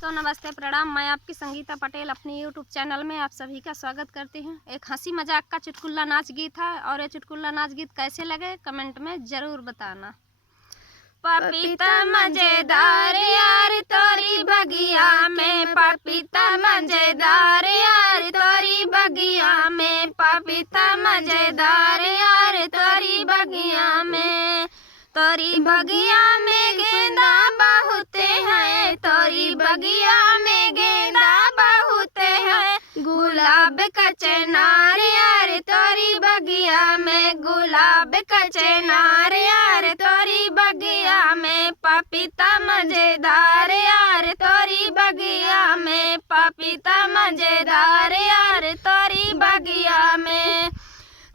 तो नमस्ते प्रणाम, मैं आपकी संगीता पटेल अपनी यूट्यूब चैनल में आप सभी का स्वागत करती हूँ। एक हंसी मजाक का चुटकुला नाच गीत है और ये चुटकुला नाच गीत कैसे लगे कमेंट में ज़रूर बताना। पपीता मजेदार यार तोरी बगिया में, पपीता मजेदार यार तोरी बगिया में, पपीता मजेदार यार तोरी बगिया में। तोरी बगिया में गेंदा बहुत है, तोरी बगिया में गेंदा बहुत है, गुलाब का चनार यार तोरी बगिया में, गुलाब का चनार यार तोरी बगिया में, पपीता मजेदार यार तोरी बगिया में, पपीता मजेदार यार तोरी बगिया में।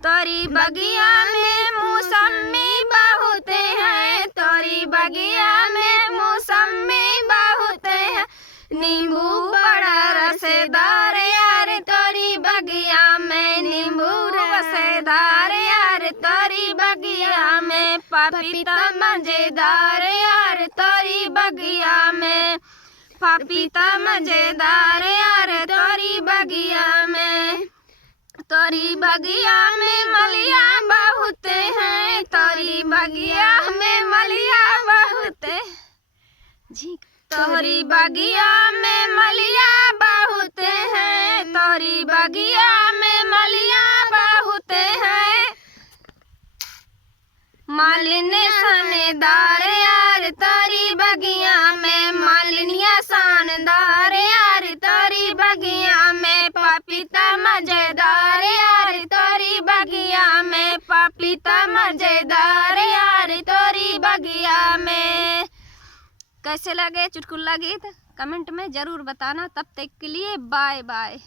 तोरी बगिया में मौसमी बहुत है, तोरी बगिया में मौसमी बहुत है, नींबू बड़ा रसदार यार तोरी बगिया में, नींबू रसदार यार तोरी बगिया में, पपीता मजेदार यार तोरी बगिया में, पपीता मजेदार यार तोरी बगिया में। तोरी बगिया में मलिया बहुत है, तोरी बगिया में मलिया बहुत है, तोरी बगिया में मलिया बहुत है, तोरी बगिया में मलिया बहुत है, मालिनी शानदार यार तोरी बगिया में, मालिनिया शानदार यार तोरी बगिया में, पपीता मजेदार यार तोरी बगिया में, पपीता मजेदार यार तोरी बगिया में। कैसे लगे चुटकुला गीत कमेंट में ज़रूर बताना। तब तक के लिए बाय बाय।